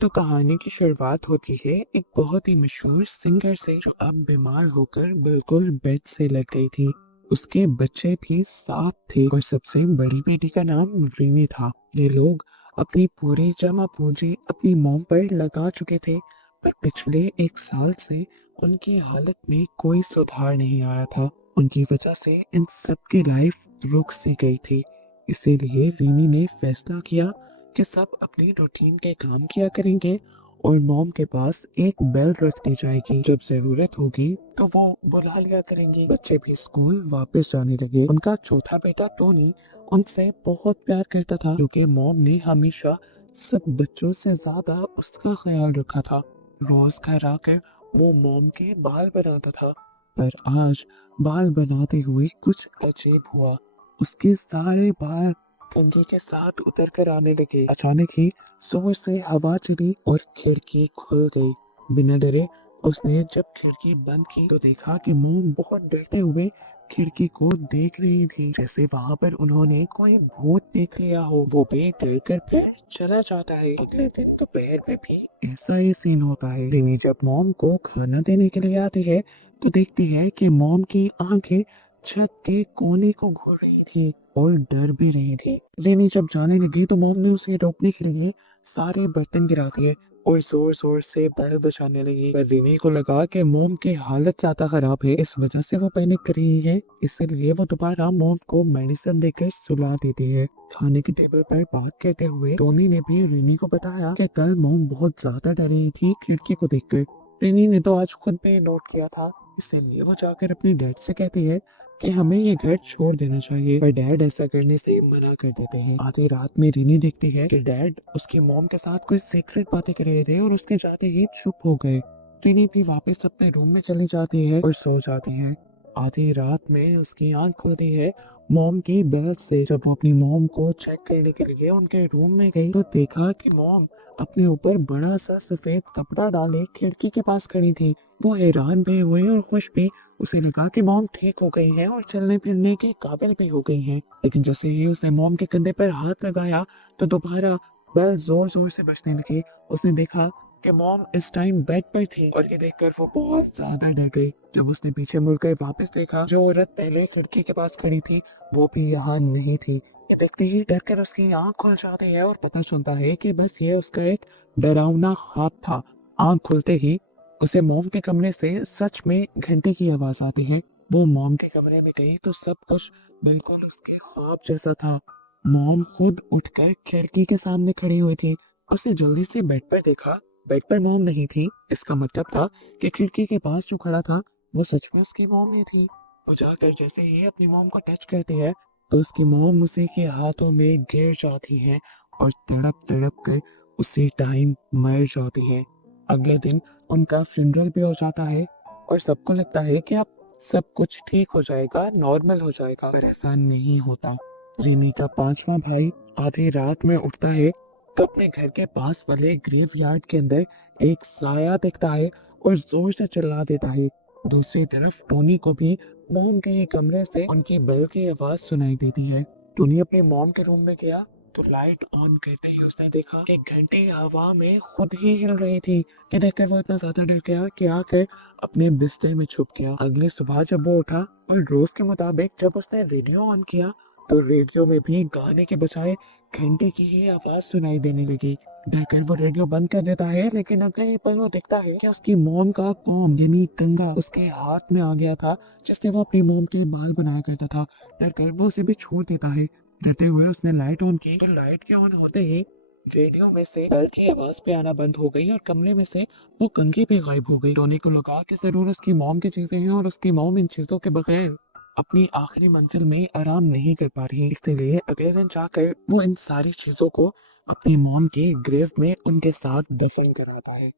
तो कहानी की शुरुआत होती है एक बहुत ही मशहूर सिंगर से जो अब बीमार होकर बिल्कुल बेड से लग गई थी। उसके बच्चे भी साथ थे और सबसे बड़ी बेटी का नाम रीमी था। ये लोग अपनी पूरी जमा पूंजी अपनी मॉम पर लगा चुके थे, पर पिछले एक साल से उनकी हालत में कोई सुधार नहीं आया था। उनकी वजह से इन सब की लाइफ रुक सी गई थी। इसीलिए रीमी ने फैसला किया कि सब अपनी रूटीन के काम किया करेंगे और मॉम के पास एक बेल रख दी जाएगी। जब जरूरत होगी तो वो बुला लिया करेंगी। बच्चे भी स्कूल वापस जाने लगे। उनका चौथा बेटा टोनी उनसे बहुत प्यार करता था, क्योंकि मॉम ने हमेशा सब बच्चों से ज्यादा उसका ख्याल रखा था। रोज घर आकर वो मॉम के बाल बनाता था, पर आज बाल बनाते हुए कुछ अजीब हुआ। उसके सारे बाल कंघी के साथ उतर कर आने लगे। अचानक ही जोर से हवा चली और खिड़की खुल गई। बिना डरे उसने जब खिड़की बंद की तो देखा कि मोम बहुत डरते हुए खिड़की को देख रही थी, जैसे वहां पर उन्होंने कोई भूत देख लिया हो। वो भी डर कर फिर चला जाता है। अगले दिन दोपहर में भी ऐसा ही सीन होता है। रिनी जब मॉम को खाना देने के लिए आती है तो देखती है कि मॉम की आंखें छत के कोने को घूर रही थी और डर भी रही थी। रेनी जब जाने लगी तो मॉम ने उसे रोकने के लिए सारे बर्तन गिरा दिए और जोर जोर से बैल बजाने लगी। पर रेनी को लगा कि मॉम की हालत ज्यादा खराब है, इस वजह से वो पैनिक कर रही है। इसलिए वो दोबारा मॉम को मेडिसिन देकर सुला देती है। खाने के टेबल पर बात करते हुए टोनी ने भी रेनी को बताया कि कल मॉम बहुत ज्यादा डर रही थी खिड़की को देखकर। रेनी ने तो आज खुद भी नोट किया था, इसलिए वो जाकर अपने डैड से कहती है कि हमें ये घर छोड़ देना चाहिए, पर डैड ऐसा करने से मना कर देते हैं। आधी रात में रिनी देखती है कि डैड उसकी मॉम के साथ कोई सीक्रेट बातें कर रहे थे और उसके जाते ही चुप हो गए। रिनी भी वापस अपने रूम में चली जाती है और सो जाती है। आधी रात में उसकी आंख खुलती है मॉम की बेल से। जब वो अपनी मॉम को चेक करने के लिए उनके रूम में गई तो देखा कि मॉम अपने ऊपर बड़ा सा सफेद कपड़ा डाले खिड़की के पास खड़ी थी। वो हैरान भी हुई और खुश भी। उसे लगा कि मॉम ठीक हो गई है और चलने फिरने के काबिल भी हो गई है। लेकिन जैसे ही उसने मॉम के कंधे पर हाथ लगाया तो दोबारा बेल जोर जोर से बजने लगी। उसने देखा कि मॉम इस टाइम बेड पर थी और ये देखकर वो बहुत ज्यादा डर गई। जब उसने पीछे मुड़कर वापस देखा, जो औरत पहले खिड़की के पास खड़ी थी वो भी यहाँ नहीं थी। ये देखते ही डर कर उसकी आंख खुल जाती है और पता चलता है कि बस ये उसका एक डरावना ख्वाब था। आंख खुलते ही उसे मॉम के कमरे से सच में घंटी की आवाज आती है। वो मॉम के कमरे में गई तो सब कुछ बिल्कुल उसके ख्वाब जैसा था। मॉम खुद उठकर खिड़की के सामने खड़ी हुई थी। उसने जल्दी से बेड पर देखा, बेड पर मॉम नहीं थी। इसका मतलब था कि खिड़की के पास जो खड़ा था वो सच में उसकी मॉम ही थी। वो जाकर जैसे ही अपनी मॉम को टच करती है तो उसकी मॉम उसी के हाथों में गिर जाती है और तड़प तड़प कर उसी टाइम मर जाती है। अगले दिन उनका फ्यूनरल भी हो जाता है और सबको लगता है कि अब सब कुछ ठीक हो जाएगा, नॉर्मल हो जाएगा, पर ऐसा नहीं होता। रिनी का पांचवा भाई आधी रात में उठता है तो अपने घर के पास वाले ग्रेवयार्ड के अंदर एक साया दिखता है और जोर से चिल्ला देता है। दूसरी तरफ टोनी को भी मॉम के ही कमरे से उनकी बेल की आवाज सुनाई देती है। टोनी अपने मॉम के रूम में गया तो लाइट ऑन करते ही उसने देखा कि घंटी हवा में खुद ही हिल रही थी। ये देखकर वो इतना ज्यादा डर गया कि आकर अपने बिस्तर में छुप गया। अगली सुबह जब वो उठा और रोज के मुताबिक जब उसने रेडियो ऑन किया तो रेडियो में भी गाने के बजाय घंटी की ही आवाज सुनाई देने लगी। डरकर वो रेडियो बंद कर देता है, लेकिन अगले ही पल वो देखता है कि उसकी मॉम का कॉम यानी कंघा उसके हाथ में आ गया था, जिससे वो अपनी मॉम के बाल बनाया करता था। डरकर वो उसे भी छोड़ देता है। डरते हुए उसने लाइट ऑन की तो लाइट के ऑन होते ही रेडियो में से बेल की आवाज पे आना बंद हो गई और कमरे में से वो कंघी भी गायब हो गई। टोनी को लगा कि जरूर उसकी मॉम की चीजें हैं और उसकी मॉम इन चीजों के बगैर अपनी आखिरी मंजिल में आराम नहीं कर पा रही। इसलिए अगले दिन जाकर वो इन सारी चीजों को अपनी मॉम के ग्रेव में उनके साथ दफन कराता है।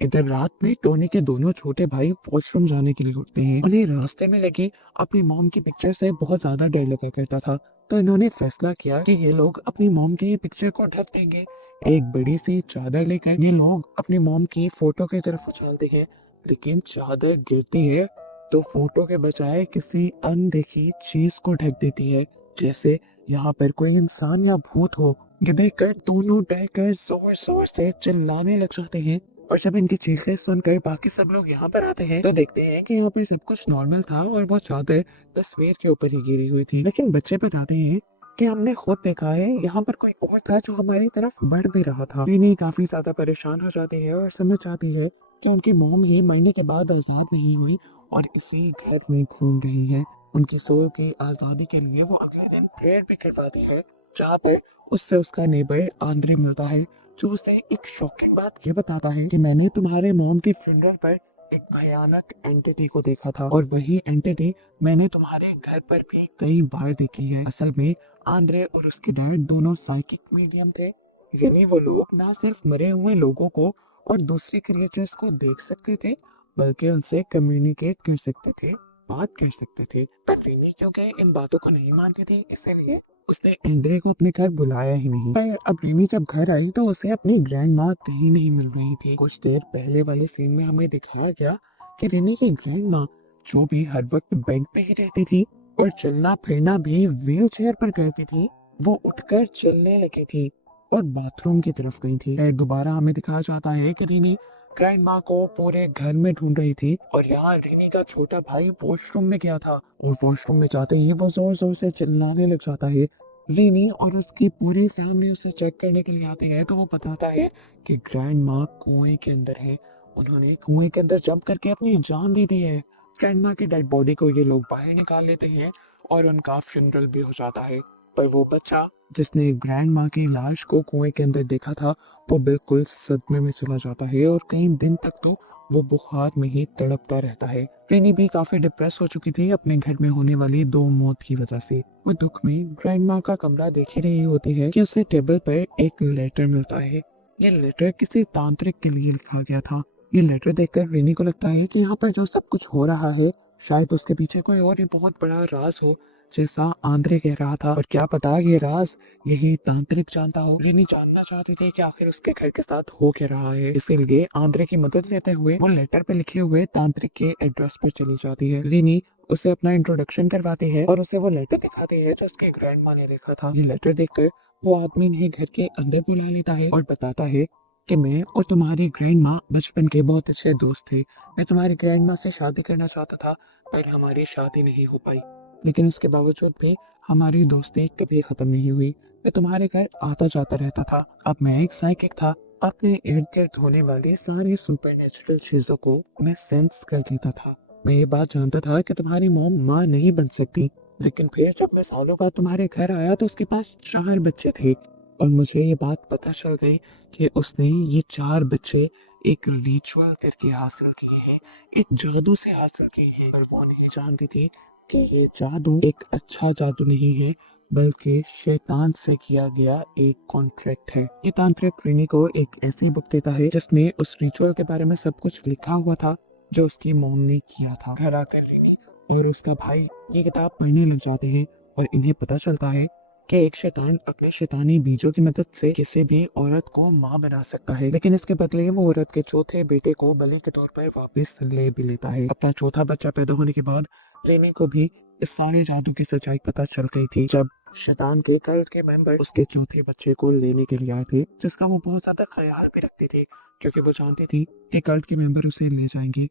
इधर रात में टोनी के दोनों छोटे भाई वॉशरूम जाने के लिए उठते हैं। उन्हें रास्ते में लगी अपनी मॉम की पिक्चर से बहुत ज्यादा डर लगा करता था, तो इन्होंने फैसला किया कि ये लोग अपनी मॉम की पिक्चर को ढक देंगे। एक बड़ी सी चादर लेकर ये लोग अपनी मॉम की फोटो की तरफ उछालते हैं, लेकिन चादर गिरती है तो फोटो के बजाय किसी अनदेखी चीज को ढक देती है, जैसे यहाँ पर कोई इंसान या भूत हो। ये देखकर दोनों डरकर जोर जोर से चिल्लाने लग जाते हैं। और जब इनकी चीखें सुनकर बाकी सब लोग यहाँ पर आते हैं तो देखते हैं कि यहाँ पर सब कुछ नॉर्मल था और वो चादर तस्वीर के ऊपर ही गिरी हुई थी। लेकिन बच्चे बताते हैं कि हमने खुद देखा है यहाँ पर कोई और था जो हमारी तरफ बढ़ भी रहा था। रीनी काफी ज्यादा परेशान हो जाती है और समझ जाती है कि उनकी मॉम ही मरने के बाद आजाद नहीं हुई और इसी घर में घूम रही है। उनकी सोल की आजादी के लिए वो अगले दिन प्रेयर भी करवाती है, जहाँ पर उससे उसका नेबर आंद्रे मिलता है, जो उसे एक शॉकिंग बात ये बताता है कि मैंने तुम्हारे मॉम की फ्यूनरल पर एक भयानक एंटिटी को देखा था और वही एंटिटी मैंने तुम्हारे घर पर भी कई बार देखी है। असल में आंद्रे और उसके डैड दोनों साइकिक मीडियम थे, यानी वो लोग ना सिर्फ मरे हुए लोगों को और दूसरी क्रिएचर्स को देख सकते थे, बल्कि उनसे कम्युनिकेट कर सकते थे, बात कर सकते थे। पर रीनी क्योंकि इन बातों को नहीं मानती थी, इसलिए उसने एंड्रे को अपने घर बुलाया ही नहीं। पर अब रीनी जब घर आई तो उसे अपनी ग्रैंड माँ कहीं नहीं मिल रही थी। कुछ देर पहले वाले सीन में हमें दिखाया गया कि रीनी की ग्रैंड माँ, जो भी हर वक्त बेड पे ही रहती थी और चलना फिरना भी व्हील चेयर पर करती थी, वो उठकर चलने लगी थी और बाथरूम की तरफ गई थी। फिर दोबारा हमें दिखाया जाता है कि रीनी ग्रैंड माँ को पूरे घर में ढूंढ रही थी और यहाँ रीनी का छोटा भाई वॉशरूम में गया था और वॉशरूम में जाते ही वो जोर जोर से चिल्लाने लग जाता है। रीनी और उसकी पूरी फैमिली उसे चेक करने के लिए आते हैं तो वो बताता है कि ग्रैंड माँ कुएं के अंदर है। उन्होंने कुएं के अंदर जंप करके अपनी जान दे दी है। ग्रैंड माँ की डेड बॉडी को ये लोग बाहर निकाल लेते हैं और उनका फ्यूनरल भी हो जाता है। पर वो बच्चा जिसने ग्रैंड माँ की लाश को कुएं के अंदर देखा था, वो बिल्कुल सदमे में चला जाता है और कई दिन तक तो वो बुखार में ही तड़पता रहता है। रीनी भी काफी डिप्रेस हो चुकी थी अपने घर में होने वाली दो मौत की वजह से। वो दुख में ग्रैंड माँ का कमरा देख ही रही होती है कि उसे टेबल पर एक लेटर मिलता है। ये लेटर किसी तांत्रिक के लिए लिखा गया था। ये लेटर देखकर रीनी को लगता है कि यहाँ पर जो सब कुछ हो रहा है शायद उसके पीछे कोई और ही बहुत बड़ा राज हो, जैसा आंद्रे कह रहा था। और क्या पता ये राज यही तांत्रिक जानता हो। रिनी जानना चाहती थी कि आखिर उसके घर के साथ हो क्या रहा है, इसीलिए आंद्रे की मदद लेते हुए वो लेटर पे लिखे हुए तांत्रिक के एड्रेस पर चली जाती है। रिनी उसे अपना इंट्रोडक्शन करवाती है और उसे वो लेटर दिखाती है जो उसके ग्रैंड माँ ने लिखा था। ये लेटर देखकर वो आदमी इन्हें घर के अंदर बुला लेता है और बताता है कि मैं और तुम्हारी ग्रैंड माँ बचपन के बहुत अच्छे दोस्त थे। मैं तुम्हारी ग्रैंड माँ से शादी करना चाहता था, पर हमारी शादी नहीं हो पाई, लेकिन इसके बावजूद भी हमारी दोस्ती कभी खत्म नहीं हुई। मैं तुम्हारे घर आता जाता रहता था। अब मैं एक साइकिक था। अपने इर्द गिर्द होने वाली सारी सुपरनेचुरल चीजों को मैं सेंस कर लेता था। मैं ये बात जानता था कि तुम्हारी मॉम माँ नहीं बन सकती, लेकिन फिर जब मैं सालों बाद तुम्हारे घर आया तो उसके पास 4 बच्चे थे और मुझे ये बात पता चल गई कि उसने ये 4 बच्चे एक रिचुअल करके हासिल किए हैं, एक जादू से हासिल किए हैं। पर वो नहीं जानती थी कि ये जादू एक अच्छा जादू नहीं है, बल्कि शैतान से किया गया एक कॉन्ट्रैक्ट है। ये तांत्रिक रिनी को एक ऐसी बुक देता है जिसमें उस रिचुअल के बारे में सब कुछ लिखा हुआ था जो उसकी मॉम ने किया था। घर आकर रिनी और उसका भाई ये किताब पढ़ने लग जाते हैं और इन्हें पता चलता है कि एक शैतान अपने शैतानी बीजों की मदद से किसी भी औरत को माँ बना सकता है, लेकिन इसके बदले वो औरत के चौथे बेटे को बलि के तौर पर वापस ले भी लेता है। अपना चौथा बच्चा पैदा होने के बाद रेनी को भी इस सारे जादू की सच्चाई पता चल गई थी जब शैतान के कल्ट के मेंबर उसके चौथे बच्चे को लेने के लिए आए थे, जिसका वो बहुत ज्यादा ख्याल भी रखती थी क्योंकि वो जानती थी कि कल्ट के मेंबर उसे ले जाएंगे।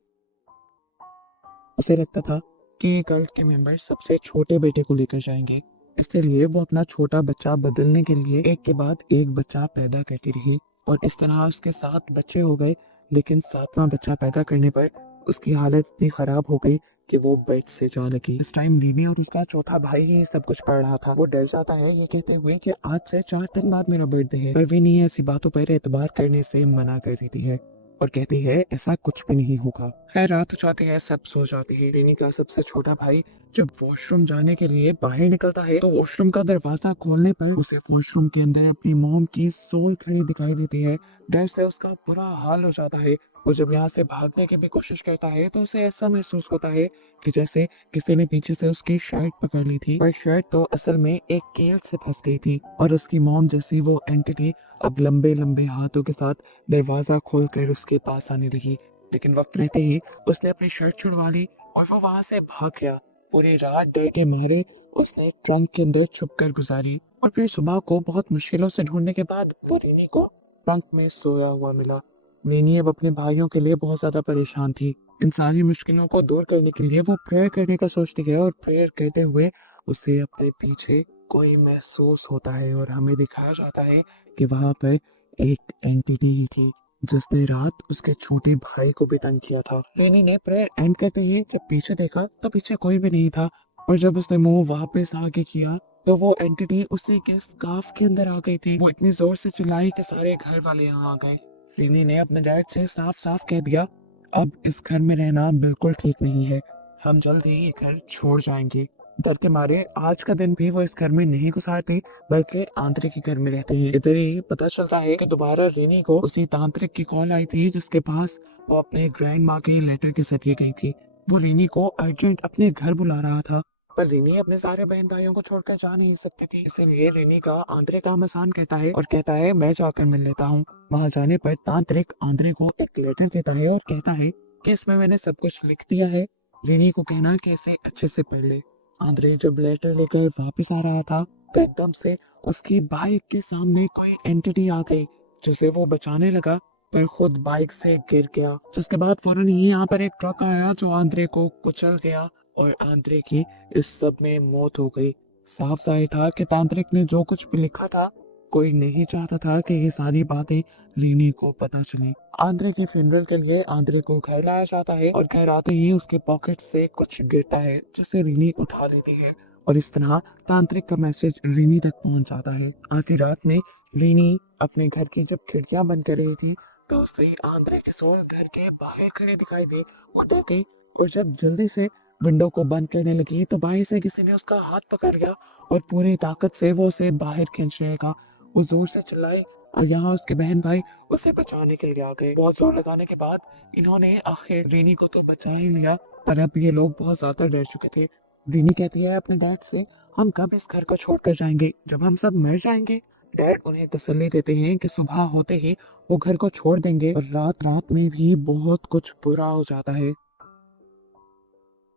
उसे लगता था कि ये कल्ट के मेंबर सबसे छोटे बेटे को लेकर जाएंगे, इसलिए वो अपना छोटा बच्चा बदलने के लिए एक के बाद एक बच्चा पैदा करती रही और इस तरह उसके 7 बच्चे हो गए। लेकिन 7वां बच्चा पैदा करने पर उसकी हालत इतनी खराब हो गई कि वो बेड से जा लगी। इस टाइम रीनी और उसका चौथा भाई ही सब कुछ पढ़ रहा था। वो डर जाता है ये कहते हुए कि आज से 4 दिन बाद मेरा बर्थडे है, पर विनी ऐसी बातों पर एतबार करने से मना कर देती है और कहती है ऐसा कुछ भी नहीं होगा। खैर रात हो जाती है, सब सो जाती है। रिनी का सबसे छोटा भाई जब वॉशरूम जाने के लिए बाहर निकलता है तो वॉशरूम का दरवाजा खोलने पर उसे वॉशरूम के अंदर अपनी मॉम की सोल खड़ी दिखाई देती है। डर से उसका बुरा हाल हो जाता है। वो जब यहाँ से भागने की भी कोशिश करता है तो उसे ऐसा महसूस होता है कि जैसे किसी ने पीछे से उसकी शर्ट पकड़ ली थी, पर शर्ट तो असल में एक कील से फंस गई थी और उसकी मॉम जैसी वो एंटिटी अब लंबे लंबे हाथों के साथ दरवाजा खोलकर उसके पास आने लगी। लेकिन वक्त रहते ही उसने अपनी शर्ट छुड़वा ली और वो वहां से भाग गया। पूरी रात डर के मारे उसने ट्रंक के अंदर छुप कर गुजारी और फिर सुबह को बहुत मुश्किलों से ढूंढने के बाद वो रेनी को ट्रंक में सोया हुआ मिला। रेनी अब अपने भाइयों के लिए बहुत ज्यादा परेशान थी। इन सारी मुश्किलों को दूर करने के लिए वो प्रेयर करने का सोचती है और प्रेयर करते हुए उसे अपने पीछे कोई महसूस होता है और हमें दिखाया जाता है कि वहां पर एक एंटिटी ही थी जिसने रात उसके छोटे भाई को भी तंग किया था। रेनी ने प्रेयर एंड करते ही जब पीछे देखा तो पीछे कोई भी नहीं था, और जब उसने मुंह वापस आगे किया तो वो एंटिटी उसी के स्कार्फ के अंदर आ गई थी। वो इतनी जोर से चिल्लाई कि सारे घर वाले यहाँ आ गए। रेनी ने अपने डैड से साफ साफ कह दिया, अब इस घर में रहना बिल्कुल ठीक नहीं है, हम जल्द ही ये घर छोड़ जाएंगे। डर के मारे आज का दिन भी वो इस घर में नहीं गुजारती, बल्कि आंतरिक के घर में रहते हैं। इधर ही पता चलता है कि दोबारा रेनी को उसी तांत्रिक की कॉल आई थी जिसके पास वो अपने ग्रैंड माँ के लेटर के जरिए गई थी। वो रेनी को अर्जेंट अपने घर बुला रहा था, पर रेनी अपने सारे बहन भाइयों को छोड़कर जा नहीं सकती थी। इसलिए रेनी का आंद्रे काम आसान कहता है और कहता है मैं जाकर मिल लेता हूँ। वहां जाने पर तांत्रिक आंद्रे को एक लेटर देता है और कहता है कि इसमें मैंने सब कुछ लिख दिया है, रेनी को कहना कि इसे अच्छे से पढ़ ले। आंद्रे जब लेटर लेकर वापस आ रहा था तो एकदम से उसकी बाइक के सामने कोई एंटिटी आ गई, जिसे वो बचाने लगा पर खुद बाइक से गिर गया। जिसके बाद फौरन ही यहाँ पर एक ट्रक आया जो आंद्रे को कुचल गया और आंद्रे की इस सब में मौत हो गई। साफ जाहिर था कि तांत्रिक ने जो कुछ भी लिखा था, कोई नहीं चाहता था कि ये सारी बातें रीनी को पता चले। आंद्रे के फ्यूनरल के लिए आंद्रे को घर लाया जाता है और घर आते ही उसके पॉकेट से कुछ गिरता है जिसे रीनी उठा लेती है, और इस तरह तांत्रिक का मैसेज रीनी तक पहुंच जाता है। आधी रात में रीनी अपने घर की जब खिड़कियां बंद कर रही थी तो उसे आंद्रे की सोल घर के बाहर खड़े दिखाई दी। वो डर गई और जब जल्दी से विंडो को बंद करने लगी तो बाहर से किसी ने उसका हाथ पकड़ लिया और पूरी ताकत से वो उसे बाहर खींचने लगा। वो जोर से चिल्लाई और यहाँ उसके बहन भाई उसे बचाने के लिए आ गए। बहुत जोर लगाने के बाद इन्होंने आखिर रीनी को तो बचा ही लिया, पर अब ये लोग बहुत ज्यादा डर चुके थे। रीनी कहती है अपने डैड से, हम कब इस घर को छोड़कर जाएंगे, जब हम सब मर जाएंगे। डैड उन्हें तसल्ली देते हैं कि सुबह होते ही वो घर को छोड़ देंगे, और रात रात में भी बहुत कुछ बुरा हो जाता है।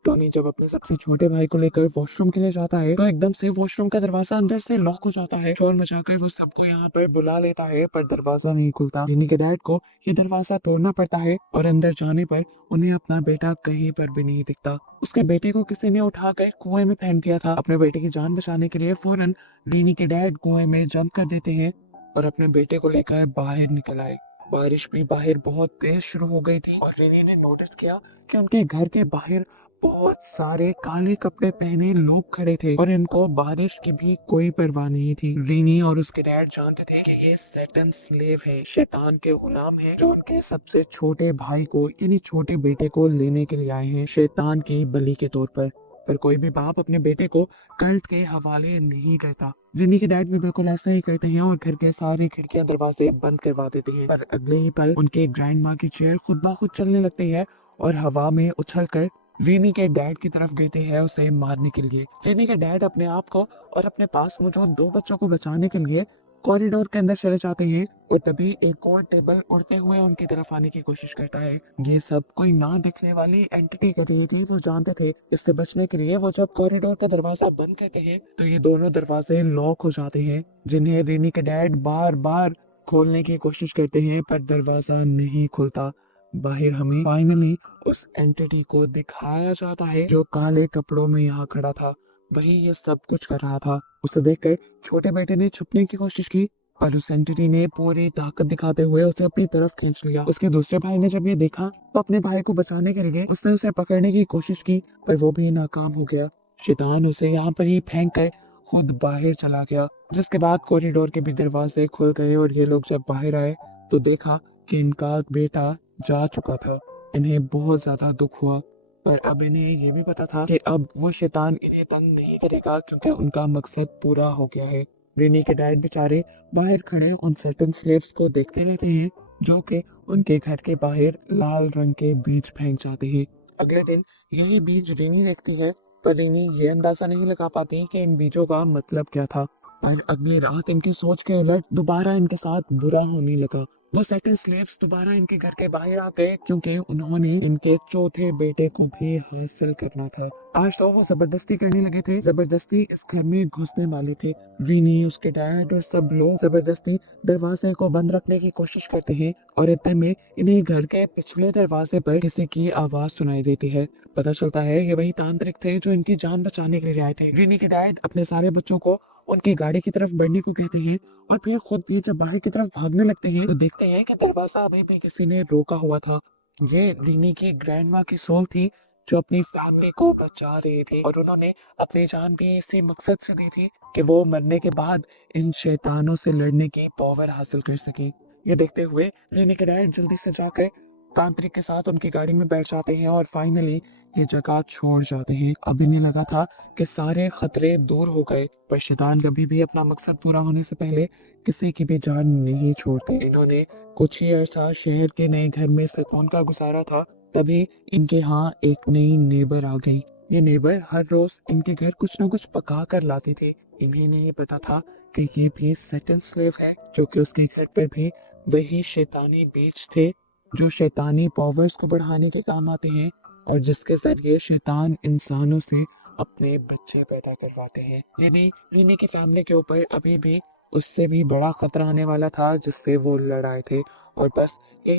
टोनी जब अपने सबसे छोटे भाई को लेकर वॉशरूम के लिए जाता है तो एकदम से वॉशरूम का दरवाजा अंदर से लॉक हो जाता है। शोर मचाकर वो सबको यहाँ पर बुला लेता है पर दरवाजा नहीं खुलता। रिनी के डैड को ये दरवाजा तोड़ना पड़ता है और अंदर जाने पर उन्हें अपना बेटा कहीं पर भी नहीं दिखता। उसके बेटे को किसी ने उठाकर कुएं में फेंक दिया था। अपने बेटे की जान बचाने के लिए फौरन रिनी के डैड कुएं में जंप कर देते हैं और अपने बेटे को लेकर बाहर निकल आए। बारिश भी बाहर बहुत तेज शुरू हो गई थी और रिनी ने नोटिस किया कि उनके घर के बाहर बहुत सारे काले कपड़े पहने लोग खड़े थे और इनको बारिश की भी कोई परवाह नहीं थी। रीनी और उसके डैड जानते थे कि ये सैटन स्लेव है, शैतान के गुलाम है, जो उनके सबसे छोटे भाई को यानी छोटे बेटे को लेने के लिए आए हैं शैतान की बलि के तौर पर कोई भी बाप अपने बेटे को कल्ट के हवाले नहीं करता। रिनी के डैड भी बिल्कुल ऐसा ही करते हैं और घर के सारे खिड़कियां दरवाजे बंद करवा देते हैं। पर अगले ही पल उनके ग्रैंड माँ की चेयर खुद ब खुद चलने लगती है और हवा में उछलकर रेनी के डैड की तरफ गिरते हैं उसे मारने के लिए। रेनी के डैड अपने आप को और अपने पास मौजूद दो बच्चों को बचाने के लिए कॉरिडोर के अंदर चले जाते हैं और तभी एक और टेबल उड़ते हुए उनकी तरफ आने की कोशिश करता है। ये सब कोई ना दिखने वाली एंटिटी कर रही थी, वो जानते थे। इससे बचने के लिए वो जब कॉरिडोर का दरवाजा बंद करते हैं तो ये दोनों दरवाजे लॉक हो जाते हैं, जिन्हें रेनी के डैड बार बार खोलने की कोशिश करते हैं पर दरवाजा नहीं खुलता। बाहर हमें फाइनली उस एंटिटी को दिखाया जाता है जो काले कपड़ों में यहाँ खड़ा था। वही ये सब कुछ कर रहा था। उसे देखकर छोटे बेटे ने छुपने की कोशिश की पर उस एंटिटी ने पूरी ताकत दिखाते हुए उसे अपनी तरफ खींच लिया। उसके दूसरे भाई ने जब ये देखा तो अपने भाई को बचाने के लिए उसने उसे पकड़ने की कोशिश की पर वो भी नाकाम हो गया। शैतान उसे यहाँ पर ही फेंक कर खुद बाहर चला गया। जिसके बाद कॉरिडोर के भी दरवाजे खुल गए और ये लोग जब बाहर आए तो देखा कि इनका बेटा जा चुका था। इन्हें बहुत ज्यादा दुख हुआ, पर अब इन्हें ये भी पता था कि अब वो शैतान इन्हें तंग नहीं करेगा क्योंकि उनका मकसद पूरा हो गया है। रिनी के डैड बेचारे बाहर खड़े उन सर्टन स्लेव्स को देखते रहते हैं जो कि उनके घर के बाहर लाल रंग के बीज फेंक जाते हैं। अगले दिन यही बीज रिनी देखती है पर रिनी ये अंदाजा नहीं लगा पाती कि इन बीजों का मतलब क्या था। पर अगली रात इनकी सोच के उलट दोबारा इनके साथ बुरा होने लगा। वो सेकंड स्लेव्स दोबारा इनके घर के बाहर आ गए क्योंकि उन्होंने इनके चौथे बेटे को भी हासिल करना था। आज तो वो जबरदस्ती करने लगे थे, जबरदस्ती इस घर में घुसने वाले थे। विनी, उसके डैड और सब लोग जबरदस्ती दरवाजे को बंद रखने की कोशिश करते हैं और इतने में इन्हें घर के पिछले दरवाजे पर किसी की आवाज सुनाई देती है। पता चलता है ये वही तांत्रिक थे जो इनकी जान बचाने के लिए आए थे। विनी के डैड अपने सारे बच्चों को उनकी गाड़ी की तरफ बढ़ने को कहते हैं और फिर खुद भी जब बाहर की तरफ भागने लगते हैं तो देखते हैं कि दरवाजा अभी भी किसी ने रोका हुआ था। ये रीनी की ग्रैंडमा की सोल थी जो अपनी फैमिली को बचा रही थी और उन्होंने अपनी जान भी इसी मकसद से दी थी कि वो मरने के बाद इन शैतानों से लड़ने की पावर हासिल कर सके। ये देखते हुए रीनी के डैड जल्दी से जाकर तांत्रिक के साथ उनकी गाड़ी में बैठ जाते हैं और फाइनली ये जगह छोड़ जाते हैं। अब इन्हें लगा था कि सारे खतरे दूर हो गए, पर शैतान कभी भी अपना मकसद पूरा होने से पहले किसी की भी जान नहीं छोड़ते। इन्होंने कुछ ही अरसा शहर के नए घर में सुकून का गुजारा था, तभी इनके यहाँ एक नई नेबर आ गई। ये नेबर हर रोज इनके घर कुछ ना कुछ पका कर लाती थी। इन्हें नहीं पता था कि ये भी सेकंड स्लेव है, जो कि उसके घर पर भी वही शैतानी बीज थे जो शैतानी पावर्स को बढ़ाने के काम आते हैं और जिसके जरिए शैतान इंसानों से अपने बच्चे पैदा करवाते हैं। यानी रीनी की फैमिली के ऊपर अभी भी उससे भी बड़ा खतरा आने वाला था जिससे वो लड़ाए थे और बस यही